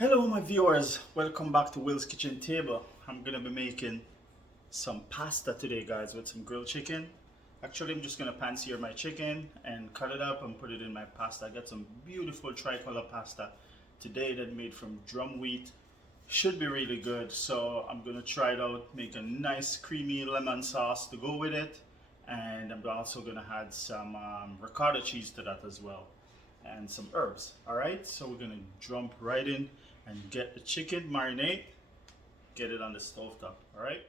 Hello my viewers, welcome back to Will's Kitchen Table. I'm gonna be making some pasta today guys with some grilled chicken. Actually I'm just gonna pan sear my chicken and cut it up and put it in my pasta. I got some beautiful tricolor pasta today that made from drum wheat. Should be really good, so I'm gonna try it out, make a nice creamy lemon sauce to go with it, and I'm also gonna add some ricotta cheese to that as well and some herbs. All right, so we're gonna jump right in and get the chicken marinade, get it on the stove top. All right.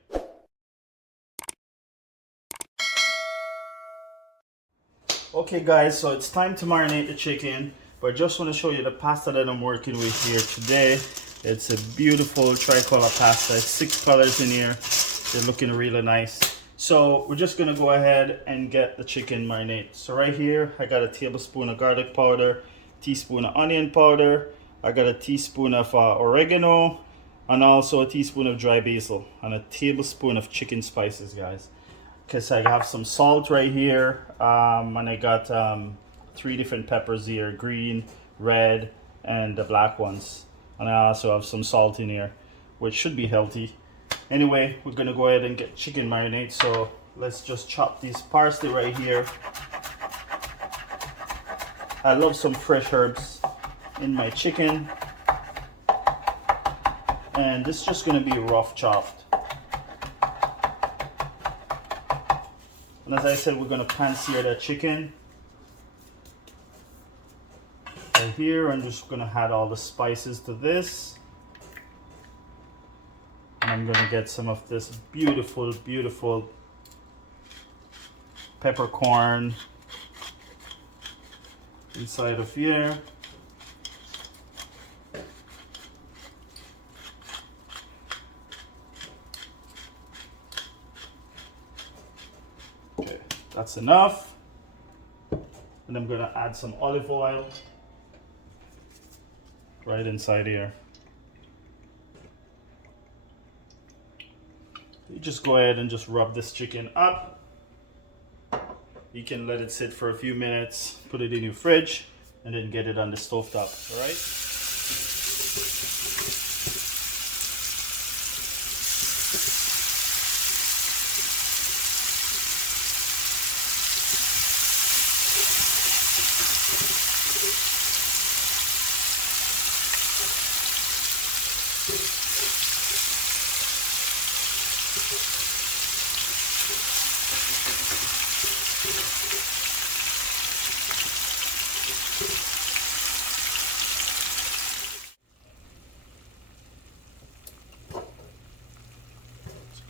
Okay guys, so it's time to marinate the chicken, but I just want to show you the pasta that I'm working with here today. It's a beautiful tricolor pasta. It's 6 colors in here. They're looking really nice. So we're just gonna go ahead and get the chicken marinade. So right here, I got a tablespoon of garlic powder, teaspoon of onion powder, I got a teaspoon of oregano, and also a teaspoon of dry basil, and a tablespoon of chicken spices, guys. Because I have some salt right here, and I got 3 different peppers here, green, red, and the black ones. And I also have some salt in here, which should be healthy. Anyway, we're gonna go ahead and get chicken marinade. So let's just chop these parsley right here. I love some fresh herbs in my chicken. And this is just gonna be rough chopped. And as I said, we're gonna pan sear that chicken. Right here, I'm just gonna add all the spices to this. And I'm gonna get some of this beautiful, beautiful peppercorn inside of here. Okay, that's enough. And I'm gonna add some olive oil right inside here. You just go ahead and just rub this chicken up. You can let it sit for a few minutes, put it in your fridge, and then get it on the stove top, all right?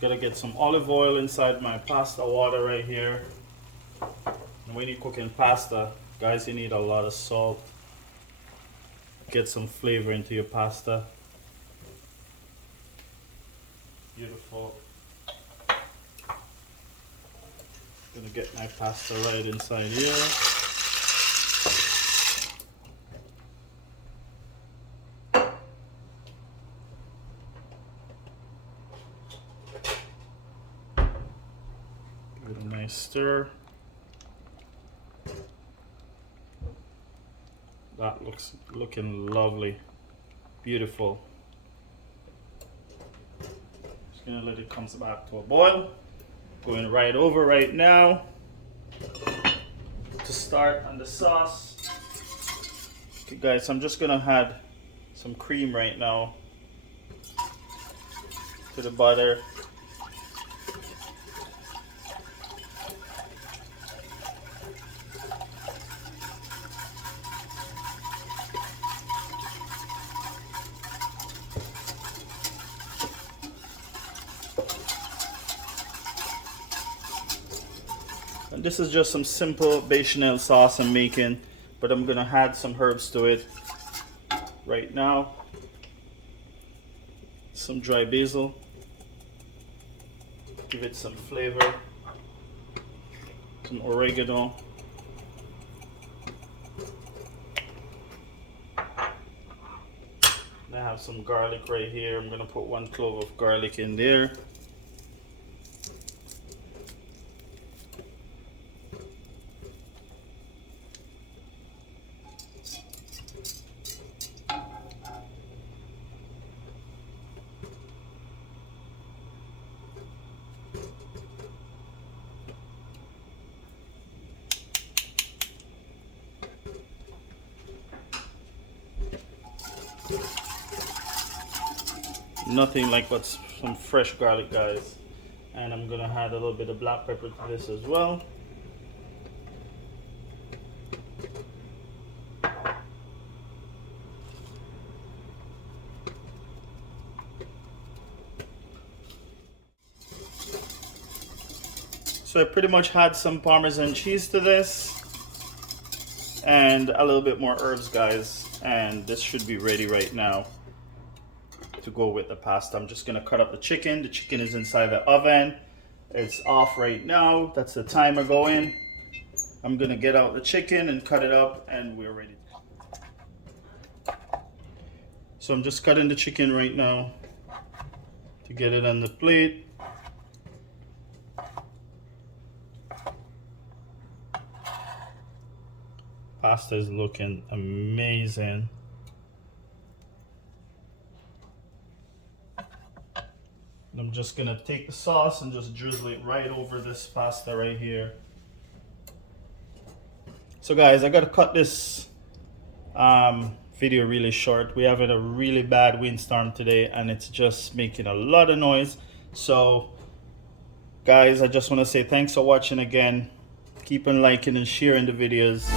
Gotta get some olive oil inside my pasta water right here. And when you're cooking pasta, guys, you need a lot of salt. Get some flavor into your pasta. Beautiful. Gonna get my pasta right inside here. Give it a nice stir. That looking lovely, beautiful. Just gonna let it come back to a boil. Going right over right now to start on the sauce. Okay guys, I'm just gonna add some cream right now to the butter. And this is just some simple bechamel sauce I'm making, but I'm gonna add some herbs to it right now. Some dry basil, give it some flavor. Some oregano. And I have some garlic right here. I'm gonna put 1 clove of garlic in there. nothing like what's some fresh garlic, guys. And I'm gonna add a little bit of black pepper to this as well. So I pretty much had some Parmesan cheese to this and a little bit more herbs, guys, and this should be ready right now to go with the pasta. I'm just gonna cut up the chicken. The chicken is inside the oven. It's off right now. That's the timer going. I'm gonna get out the chicken and cut it up and we're ready. So I'm just cutting the chicken right now to get it on the plate. Pasta is looking amazing. I'm just gonna take the sauce and just drizzle it right over this pasta right here. So guys, I gotta cut this video really short. We have had a really bad windstorm today and it's just making a lot of noise. So guys, I just want to say thanks for watching again. Keep on liking and sharing the videos.